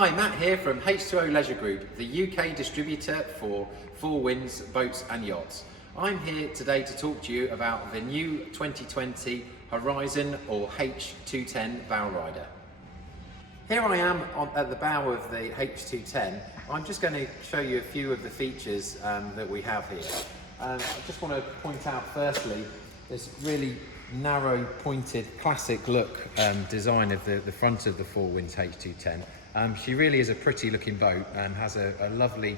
Hi, Matt here from H210 Leisure Group, the UK distributor for Four Winds, boats and yachts. I'm here today to talk to you about the new 2020 Horizon or H210 bow rider. Here I am at the bow of the H210. I'm just going to show you a few of the features that we have here. I just want to point out firstly this really narrow pointed classic look design of the front of the Four Winds H210. She really is a pretty looking boat, has a lovely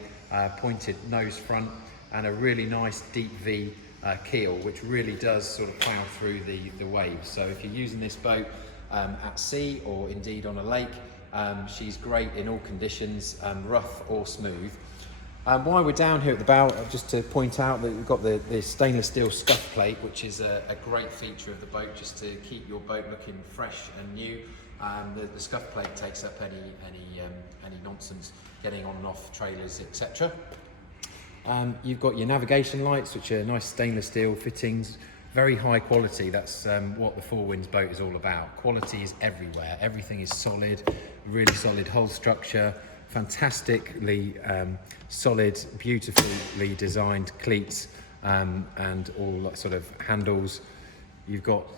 pointed nose front and a really nice deep V keel, which really does sort of plough through the waves. So if you're using this boat at sea or indeed on a lake, she's great in all conditions, rough or smooth. While we're down here at the bow, just to point out that we've got the stainless steel scuff plate, which is a great feature of the boat, just to keep your boat looking fresh and new. The scuff plate takes up any nonsense getting on and off trailers, etc. You've got your navigation lights, which are nice stainless steel fittings, very high quality. That's what the Four Winds boat is all about. Quality is everywhere. Everything is solid, really solid hull structure, fantastically solid, beautifully designed cleats and all sort of handles. You've got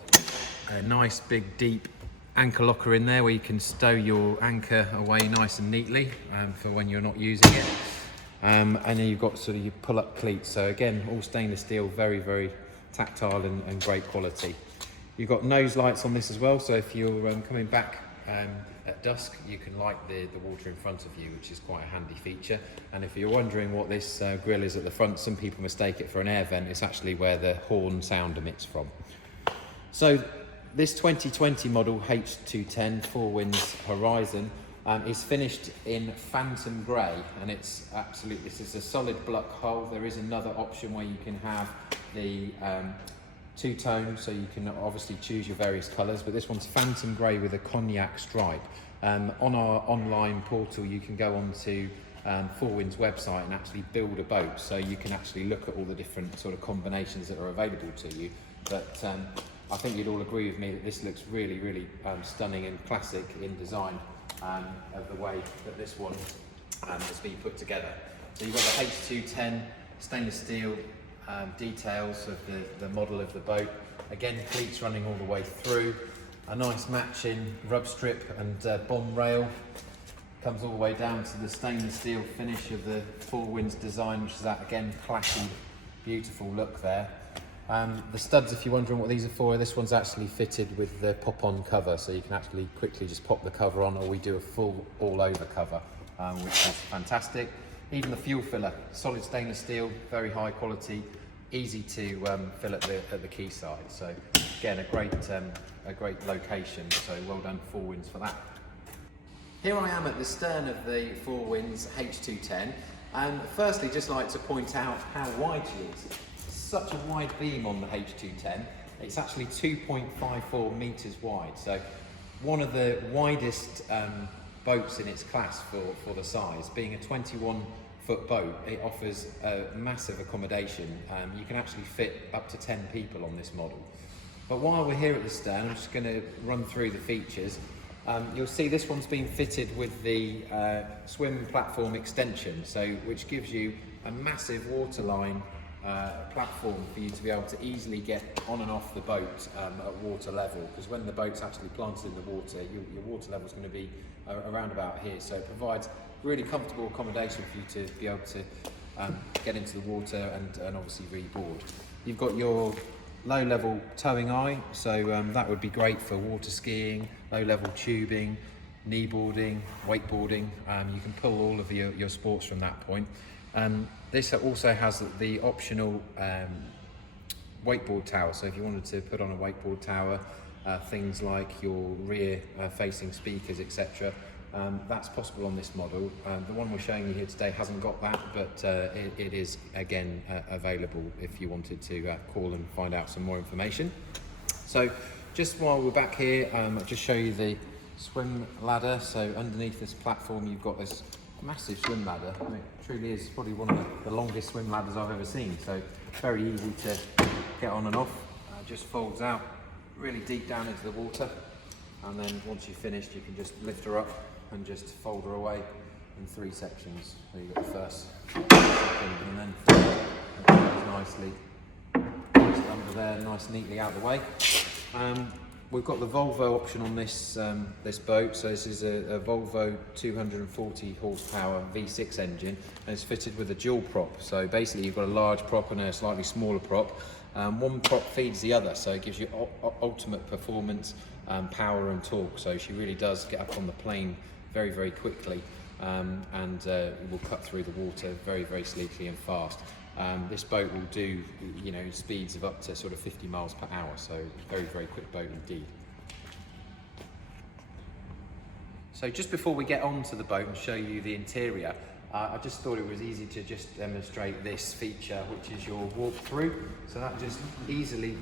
a nice big deep anchor locker in there where you can stow your anchor away nice and neatly for when you're not using it. And then you've got sort of your pull-up cleats. So again, all stainless steel, very tactile and great quality. You've got nose lights on this as well, so if you're coming back at dusk, you can light the water in front of you, which is quite a handy feature. And if you're wondering what this grille is at the front, some people mistake it for an air vent. It's actually where the horn sound emits from. So this 2020 model H210 Four Winds Horizon is finished in Phantom Grey, and it's absolutely, this is a solid block hull. There is another option where you can have the two-tone, so you can obviously choose your various colours, but this one's Phantom Grey with a cognac stripe. On our online portal, you can go on to Four Winds website and actually build a boat, so you can actually look at all the different sort of combinations that are available to you. But I think you'd all agree with me that this looks really stunning and classic in design of the way that this one has been put together. So you've got the H210 stainless steel details of the model of the boat. Again, cleats running all the way through. A nice matching rub strip and bomb rail. Comes all the way down to the stainless steel finish of the Four Winds design, which is that, again, classy, beautiful look there. The studs, if you're wondering what these are for, this one's actually fitted with the pop-on cover, so you can actually quickly just pop the cover on, or we do a full all-over cover, which is fantastic. Even the fuel filler, solid stainless steel, very high quality, easy to fill at the key side. So again, a great location. So well done Four Winds for that. Here I am at the stern of the Four Winds H210, and firstly, just like to point out how wide she is. Such a wide beam on the H210. It's actually 2.54 meters wide. So one of the widest boats in its class for the size. Being a 21-foot boat, it offers a massive accommodation. You can actually fit up to 10 people on this model. But while we're here at the stern, I'm just going to run through the features. You'll see this one's been fitted with the swim platform extension, so which gives you a massive waterline platform for you to be able to easily get on and off the boat at water level, because when the boat's actually planted in the water, your water level is going to be around about here, so it provides really comfortable accommodation for you to be able to get into the water and obviously reboard. You've got your low level towing eye, so that would be great for water skiing, low level tubing, kneeboarding, wakeboarding. You can pull all of your sports from that point. This also has the optional wakeboard tower, so if you wanted to put on a wakeboard tower, things like your rear facing speakers, etc., that's possible on this model. The one we're showing you here today hasn't got that, but it is again available if you wanted to call and find out some more information. So just while we're back here, I'll just show you the swim ladder. So underneath this platform you've got this massive swim ladder. I mean, it truly is probably one of the longest swim ladders I've ever seen, so very easy to get on and off. Just folds out really deep down into the water, and then once you've finished you can just lift her up and just fold her away in 3 sections. So you've got the first, second, and then third. It goes nicely just under there, nice neatly out of the way. We've got the Volvo option on this this boat. So this is a Volvo 240 horsepower V6 engine, and it's fitted with a dual prop. So basically you've got a large prop and a slightly smaller prop. One prop feeds the other, so it gives you ultimate performance, power and torque. So she really does get up on the plane very, very quickly, and will cut through the water very, very sleekly and fast. This boat will do, you know, speeds of up to sort of 50 miles per hour, so very, very quick boat indeed. So just before we get on to the boat and show you the interior, I just thought it was easy to just demonstrate this feature, which is your walk-through. So that just easily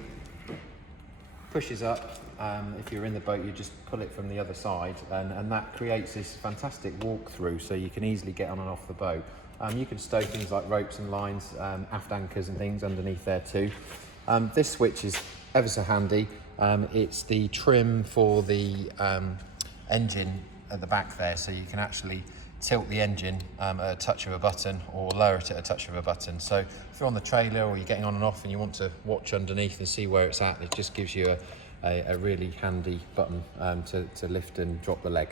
pushes up. If you're in the boat, you just pull it from the other side, and that creates this fantastic walk-through, so you can easily get on and off the boat. You can stow things like ropes and lines, aft anchors and things underneath there too. This switch is ever so handy. It's the trim for the engine at the back there, so you can actually tilt the engine at a touch of a button, or lower it at a touch of a button. So if you're on the trailer or you're getting on and off and you want to watch underneath and see where it's at, it just gives you a really handy button to lift and drop the leg.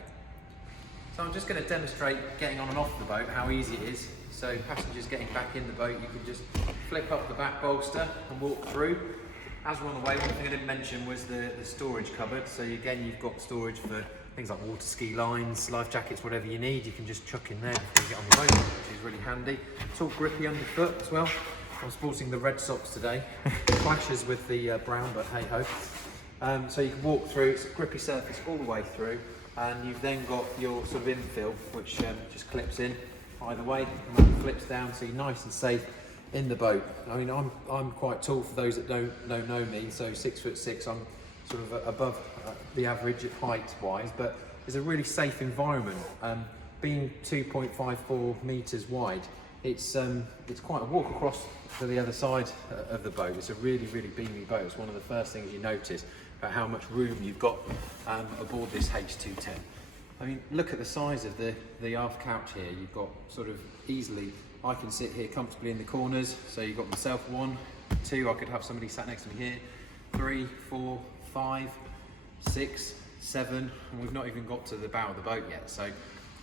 So I'm just going to demonstrate getting on and off the boat, how easy it is. So passengers getting back in the boat, you can just flip up the back bolster and walk through. As we're on the way, one thing I didn't mention was the storage cupboard. So again, you've got storage for things like water ski lines, life jackets, whatever you need, you can just chuck in there before you get on the boat, which is really handy. It's all grippy underfoot as well. I'm sporting the red socks today. Clashes with the brown, but hey ho. So you can walk through, it's a grippy surface all the way through, and you've then got your sort of infill, which just clips in either way, and then flips down, so you're nice and safe in the boat. I mean, I'm quite tall for those that don't know me, so 6'6", I'm sort of above the average height wise, but it's a really safe environment. Being 2.54 meters wide, it's quite a walk across to the other side of the boat. It's a really, really beamy boat. It's one of the first things you notice about how much room you've got aboard this H210. I mean, look at the size of the aft couch here. You've got sort of easily, I can sit here comfortably in the corners. So you've got myself 1, 2, I could have somebody sat next to me here, 3, 4, 5, 6, 7, and we've not even got to the bow of the boat yet. So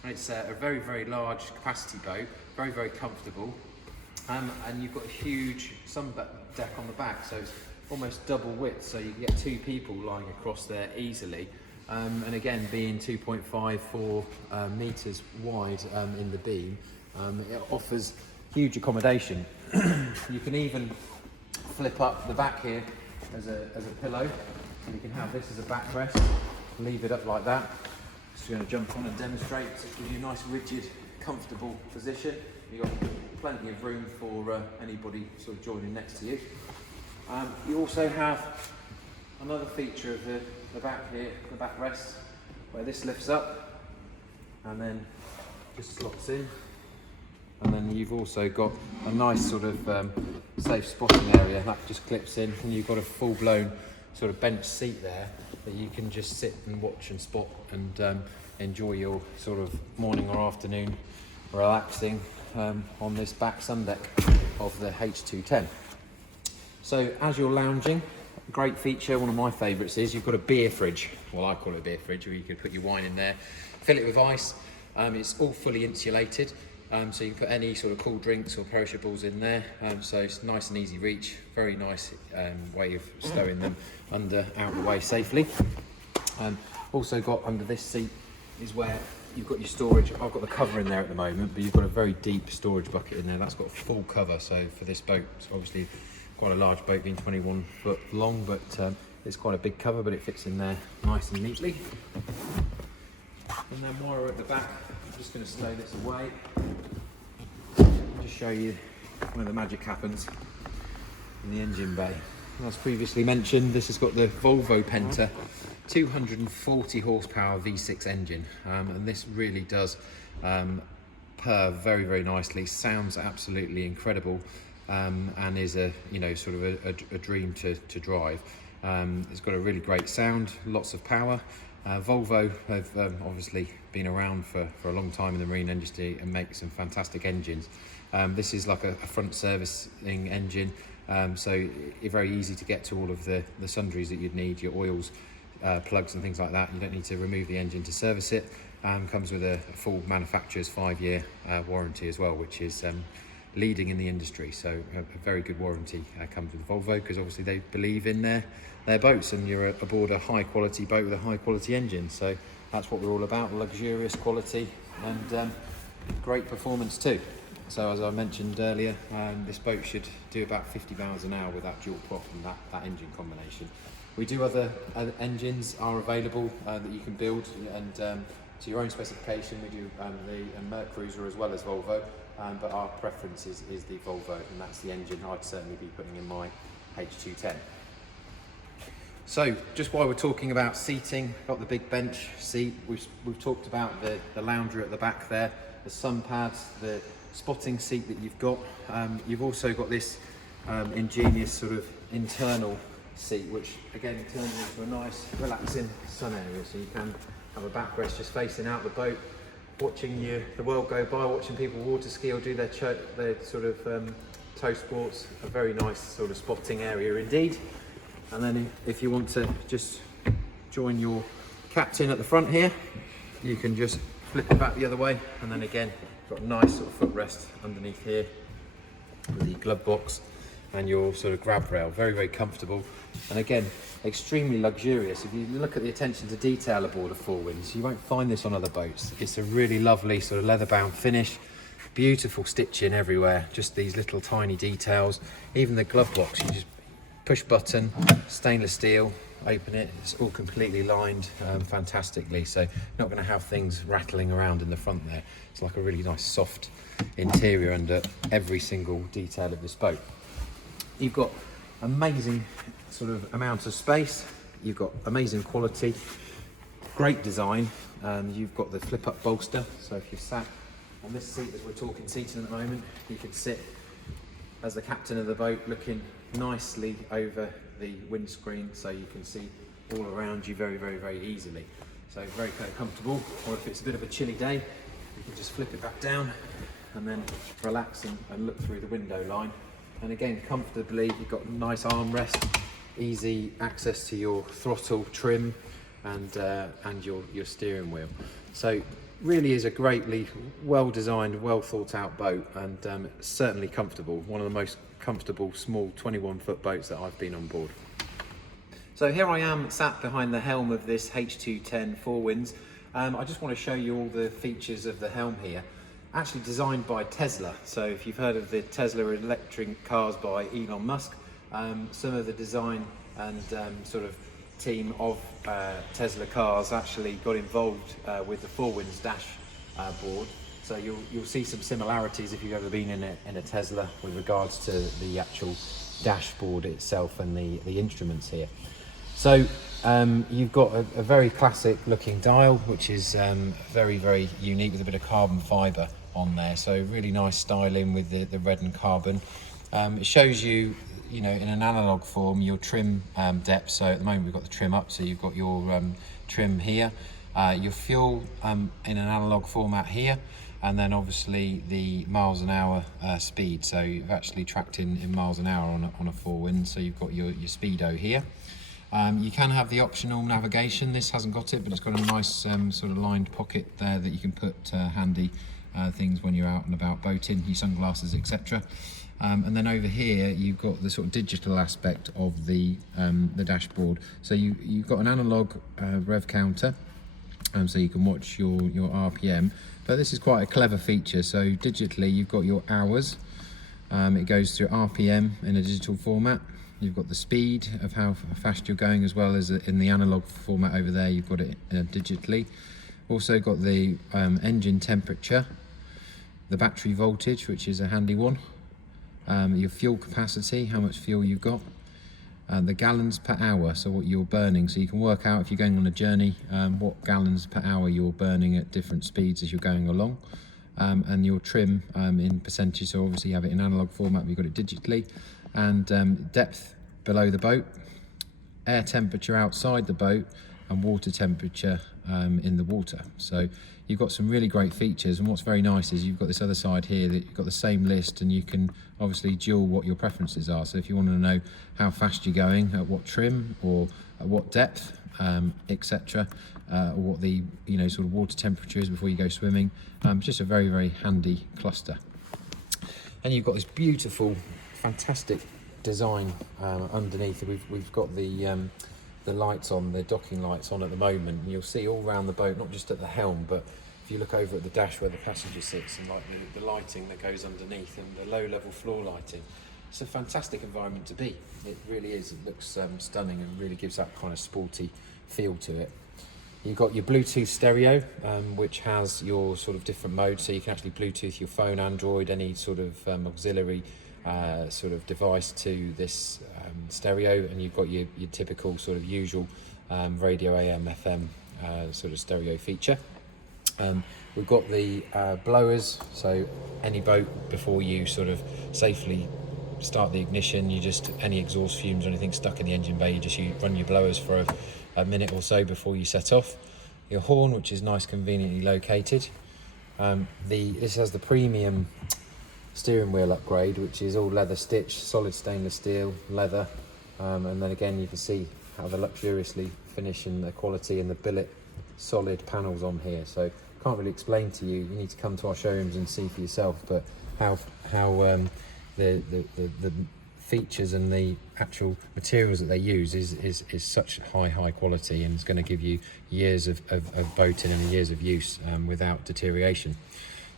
it's a very, very large capacity boat, very, very comfortable. And you've got a huge sun deck on the back, so it's almost double width, so you can get 2 people lying across there easily. And again, being 2.54 meters wide in the beam, it offers huge accommodation. You can even flip up the back here as a pillow. You can have this as a backrest, leave it up like that. Just going to jump on and demonstrate. So it gives you a nice, rigid, comfortable position. You've got plenty of room for anybody sort of joining next to you. You also have another feature of the back here, the backrest, where this lifts up and then just slots in. And then you've also got a nice sort of safe spotting area that just clips in, and you've got a full-blown sort of bench seat there that you can just sit and watch and spot and enjoy your sort of morning or afternoon relaxing on this back sun deck of the H210. So as you're lounging, a great feature, one of my favourites, is you've got a beer fridge. Well, I call it a beer fridge, where you could put your wine in there, fill it with ice. It's all fully insulated, so you can put any sort of cool drinks or perishables in there. So it's nice and easy reach, very nice way of stowing them out of the way safely. Also got under this seat is where you've got your storage. I've got the cover in there at the moment, but you've got a very deep storage bucket in there. That's got a full cover, so for this boat, it's obviously quite a large boat, being 21 foot long, but it's quite a big cover, but it fits in there nice and neatly. And then while we're at the back, I'm just going to stow this away and just show you where the magic happens in the engine bay. As previously mentioned, this has got the Volvo Penta 240 horsepower V6 engine, and this really does purr very, very nicely. Sounds absolutely incredible, and is a sort of a dream to drive. It's got a really great sound, lots of power, Volvo have obviously been around for a long time in the marine industry and make some fantastic engines. This is like a front servicing engine, so it's very easy to get to all of the sundries that you'd need, your oils, plugs and things like that. You don't need to remove the engine to service it. Comes with a full manufacturer's 5-year warranty as well, which is leading in the industry. So a very good warranty comes with Volvo, because obviously they believe in their boats, and you're aboard a high quality boat with a high quality engine. So that's what we're all about: luxurious quality and great performance too. So as I mentioned earlier, this boat should do about 50 miles an hour with that dual prop and that engine combination. We do other engines are available that you can build, and to your own specification. We do the Merc Cruiser as well as Volvo, but our preference is the Volvo, and that's the engine I'd certainly be putting in my H210. So just while we're talking about seating, got the big bench seat. We've talked about the lounger at the back there, the sun pads, the spotting seat that you've got. You've also got this ingenious sort of internal seat, which again turns into a nice relaxing sun area, so you can have a backrest just facing out the boat, watching the world go by, watching people water ski or do their sort of tow sports. A very nice sort of spotting area indeed. And then if you want to just join your captain at the front here, you can just flip it back the other way, and then again got a nice sort of footrest underneath here with the glove box and your sort of grab rail. Very, very comfortable, and again extremely luxurious. If you look at the attention to detail aboard a Four Winds, you won't find this on other boats. It's a really lovely sort of leather bound finish, beautiful stitching everywhere, just these little tiny details. Even the glove box, you just push button, stainless steel, open it, it's all completely lined fantastically, so you're not going to have things rattling around in the front there. It's like a really nice soft interior under every single detail of this boat. You've got amazing sort of amount of space, you've got amazing quality, great design. You've got the flip up bolster, so if you're sat on this seat as we're talking seating at the moment, you can sit as the captain of the boat looking nicely over the windscreen, so you can see all around you very, very, very easily. So very kind of comfortable. Or if it's a bit of a chilly day, you can just flip it back down and then relax and look through the window line. And again, comfortably, you've got nice armrest, easy access to your throttle, trim, and your steering wheel. So really is a greatly well designed, well thought out boat, and certainly comfortable. One of the most comfortable small 21-foot boats that I've been on board. So here I am sat behind the helm of this H210 Four Winds. I just want to show you all the features of the helm here. Actually designed by Tesla. So if you've heard of the Tesla electric cars by Elon Musk, some of the design and sort of team of Tesla cars actually got involved with the Four Winds dashboard. So you'll see some similarities if you've ever been in a Tesla with regards to the actual dashboard itself and the instruments here. So you've got a very classic looking dial, which is very, very unique, with a bit of carbon fibre on there. So really nice styling with the red and carbon. It shows you, in an analog form, your trim depth. So at the moment we've got the trim up, so you've got your trim here, your fuel in an analog format here, and then obviously the miles an hour speed. So you've actually tracked in miles an hour on a Four Winds. So you've got your speedo here. You can have the optional navigation. This hasn't got it, but it's got a nice sort of lined pocket there that you can put handy things when you're out and about boating, your sunglasses, etc. And then over here you've got the sort of digital aspect of the dashboard. So you've got an Analogue Rev Counter, so you can watch your RPM. But this is quite a clever feature. So digitally you've got your hours. It goes through RPM in a digital format. You've got the speed of how fast you're going, as well as in the analog format over there. You've got it digitally. Also got the engine temperature, the battery voltage, which is a handy one, your fuel capacity, how much fuel you've got, the gallons per hour, so what you're burning. So you can work out if you're going on a journey what gallons per hour you're burning at different speeds as you're going along, and your trim in percentage. So obviously you have it in analog format, but you've got it digitally. And depth below the boat, air temperature outside the boat, and water temperature in the water. So you've got some really great features, and what's very nice is you've got this other side here that you've got the same list, and you can obviously dual what your preferences are. So if you want to know how fast you're going, at what trim or at what depth, etc., or what the sort of water temperature is before you go swimming, it's just a very, very handy cluster. And you've got this beautiful, fantastic design underneath. We've got the lights on, the docking lights on at the moment, and you'll see all around the boat, not just at the helm, but if you look over at the dash where the passenger sits, and like the lighting that goes underneath, and the low level floor lighting. It's a fantastic environment to be. It really is. It looks stunning and really gives that kind of sporty feel to it. You've got your Bluetooth stereo, which has your sort of different modes, so you can actually Bluetooth your phone, Android, any sort of auxiliary sort of device to this stereo, and you've got your typical sort of usual radio AM, FM sort of stereo feature. We've got the blowers, so any boat, before you sort of safely start the ignition, you just, any exhaust fumes or anything stuck in the engine bay, you run your blowers for a minute or so before you set off. Your horn, which is nice, conveniently located. This has the premium steering wheel upgrade, which is all leather stitched, solid stainless steel, leather, and then again you can see how they're luxuriously finishing the quality and the billet solid panels on here. So can't really explain to you. You need to come to our showrooms and see for yourself. But how the features and the actual materials that they use is such high quality, and it's going to give you years of boating and years of use without deterioration.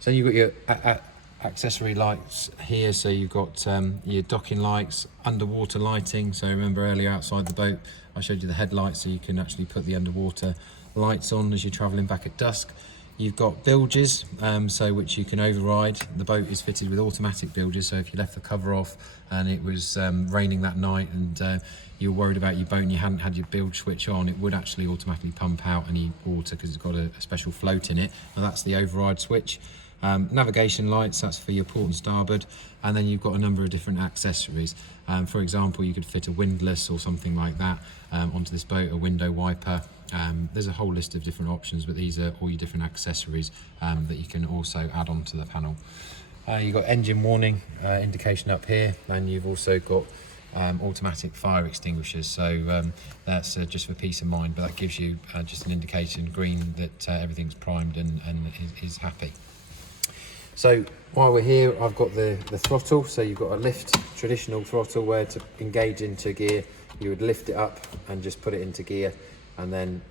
So you've got your accessory lights here, so you've got your docking lights, underwater lighting. So remember earlier outside the boat I showed you the headlights, so you can actually put the underwater lights on as you're travelling back at dusk. You've got bilges, so which you can override. The boat is fitted with automatic bilges, so if you left the cover off and it was raining that night and you were worried about your boat and you hadn't had your bilge switch on, it would actually automatically pump out any water because it's got a special float in it, and that's the override switch. Navigation lights, that's for your port and starboard, and then you've got a number of different accessories. For example, you could fit a windlass or something like that onto this boat, a window wiper. There's a whole list of different options, but these are all your different accessories that you can also add onto the panel. You've got engine warning indication up here, and you've also got automatic fire extinguishers, so that's just for peace of mind, but that gives you just an indication, green, that everything's primed and is happy. So while we're here, I've got the throttle. So you've got a lift, traditional throttle, where to engage into gear, you would lift it up and just put it into gear and then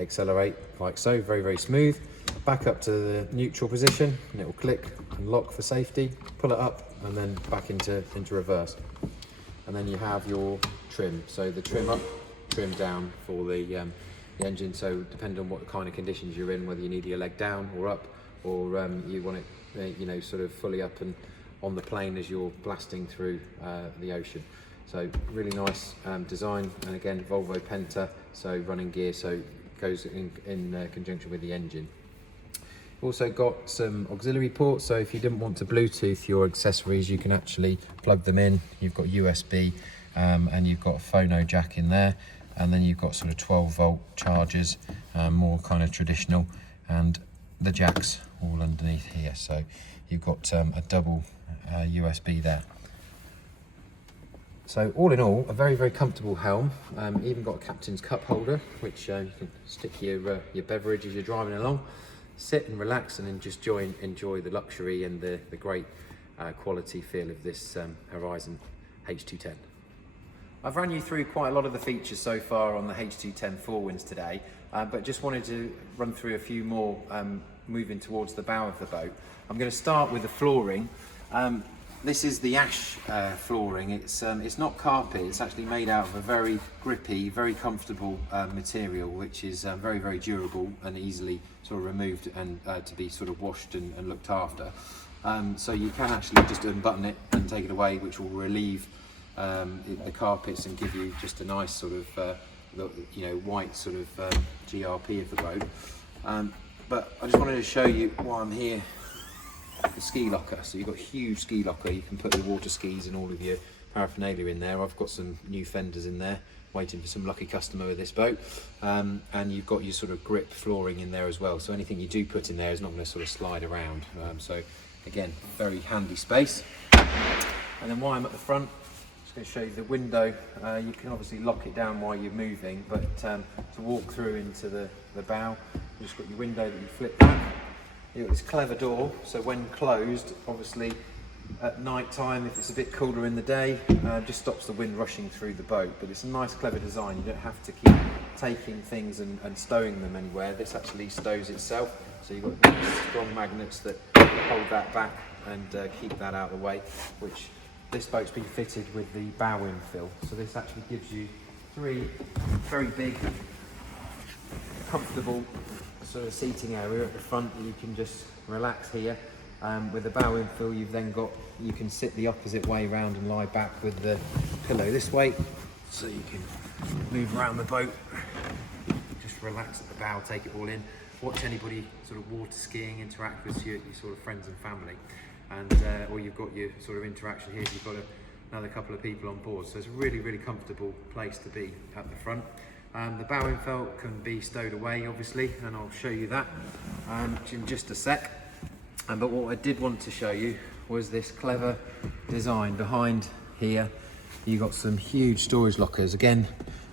accelerate like so, very, very smooth. Back up to the neutral position and it will click and lock for safety. Pull it up and then back into reverse. And then you have your trim. So the trim up, trim down for the engine. So depending on what kind of conditions you're in, whether you need your leg down or up, or you want it sort of fully up and on the plane as you're blasting through the ocean. So really nice design, and again Volvo Penta, so running gear, so it goes in conjunction with the engine. Also got some auxiliary ports, so if you didn't want to Bluetooth your accessories, you can actually plug them in. You've got USB and you've got a phono jack in there, and then you've got sort of 12-volt chargers, more kind of traditional, and the jacks all underneath here. So you've got a double USB there. So all in all, a very, very comfortable helm. Even got a captain's cup holder, which you can stick your beverage as you're driving along. Sit and relax and then just enjoy the luxury and the great quality feel of this Horizon H210. I've run you through quite a lot of the features so far on the H210 Forewinds today, but just wanted to run through a few more moving towards the bow of the boat. I'm going to start with the flooring. This is the ash flooring. It's not carpet, it's actually made out of a very grippy, very comfortable material, which is very, very durable and easily sort of removed and to be sort of washed and looked after. So you can actually just unbutton it and take it away, which will relieve the carpets and give you just a nice sort of white sort of GRP of the boat. But I just wanted to show you while I'm here the ski locker. So you've got a huge ski locker. You can put your water skis and all of your paraphernalia in there. I've got some new fenders in there, waiting for some lucky customer with this boat. And you've got your sort of grip flooring in there as well. So anything you do put in there is not going to sort of slide around. So again, very handy space. And then while I'm at the front, I'm just going to show you the window. You can obviously lock it down while you're moving, but to walk through into the bow, you've just got your window that you flip back. You've got this clever door, so when closed, obviously at night time, if it's a bit cooler in the day, just stops the wind rushing through the boat. But it's a nice clever design. You don't have to keep taking things and stowing them anywhere. This actually stows itself, so you've got these strong magnets that hold that back and keep that out of the way, which this boat's been fitted with the bow infill. So this actually gives you 3 very big, comfortable sort of seating area at the front. You can just relax here. With the bow infill, you've then got, you can sit the opposite way round and lie back with the pillow this way, so you can move around the boat, just relax at the bow, take it all in, watch anybody sort of water skiing, interact with your sort of friends and family, and or you've got your sort of interaction here if you've got another couple of people on board. So it's a really, really comfortable place to be at the front. The bow infill can be stowed away, obviously, and I'll show you that in just a sec. But what I did want to show you was this clever design behind here. You've got some huge storage lockers, again,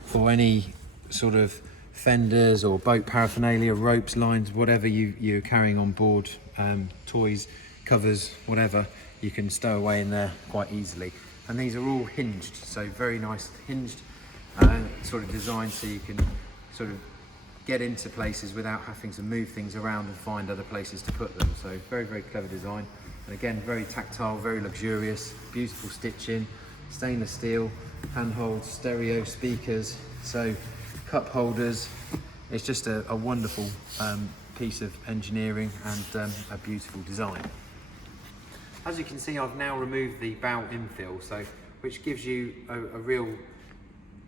for any sort of fenders or boat paraphernalia, ropes, lines, whatever you're carrying on board, toys, covers, whatever, you can stow away in there quite easily. And these are all hinged, so very nice hinged sort of design, so you can sort of get into places without having to move things around and find other places to put them. So very, very clever design. And again, very tactile, very luxurious, beautiful stitching, stainless steel, handholds, stereo speakers, so cup holders. It's just a wonderful piece of engineering and a beautiful design. As you can see, I've now removed the bow infill, so which gives you a real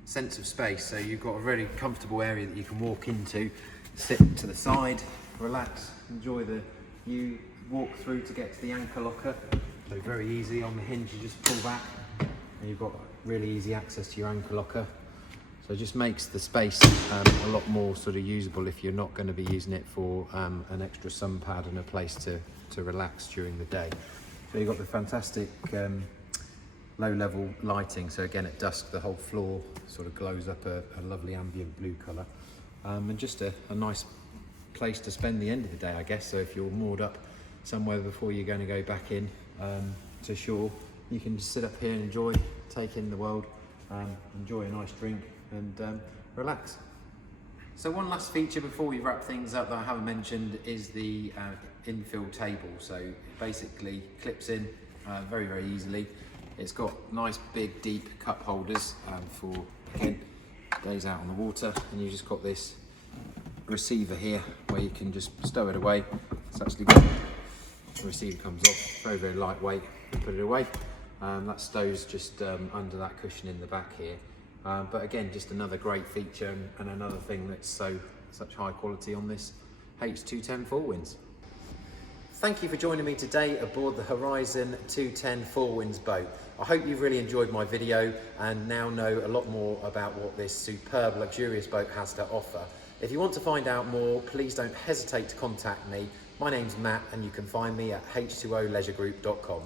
sense of space. So you've got a really comfortable area that you can walk into, sit to the side, relax, enjoy the view, walk through to get to the anchor locker. So very easy on the hinge, you just pull back and you've got really easy access to your anchor locker. So it just makes the space a lot more sort of usable if you're not going to be using it for an extra sun pad and a place to relax during the day. So you've got the fantastic low-level lighting, so again at dusk the whole floor sort of glows up a lovely ambient blue colour, and just a nice place to spend the end of the day, I guess. So if you're moored up somewhere before you're going to go back in to shore, you can just sit up here and enjoy, take in the world, enjoy a nice drink and relax. So one last feature before we wrap things up that I haven't mentioned is the infill table. So basically clips in very, very easily. It's got nice big deep cup holders for, again, days out on the water, and you've just got this receiver here where you can just stow it away. It's actually got, the receiver comes off, very, very lightweight, and put it away. That stows just under that cushion in the back here. But again, just another great feature and another thing that's such high quality on this H210 Four Winds. Thank you for joining me today aboard the Horizon 210 Four Winds boat. I hope you've really enjoyed my video and now know a lot more about what this superb, luxurious boat has to offer. If you want to find out more, please don't hesitate to contact me. My name's Matt and you can find me at h2oleisuregroup.com.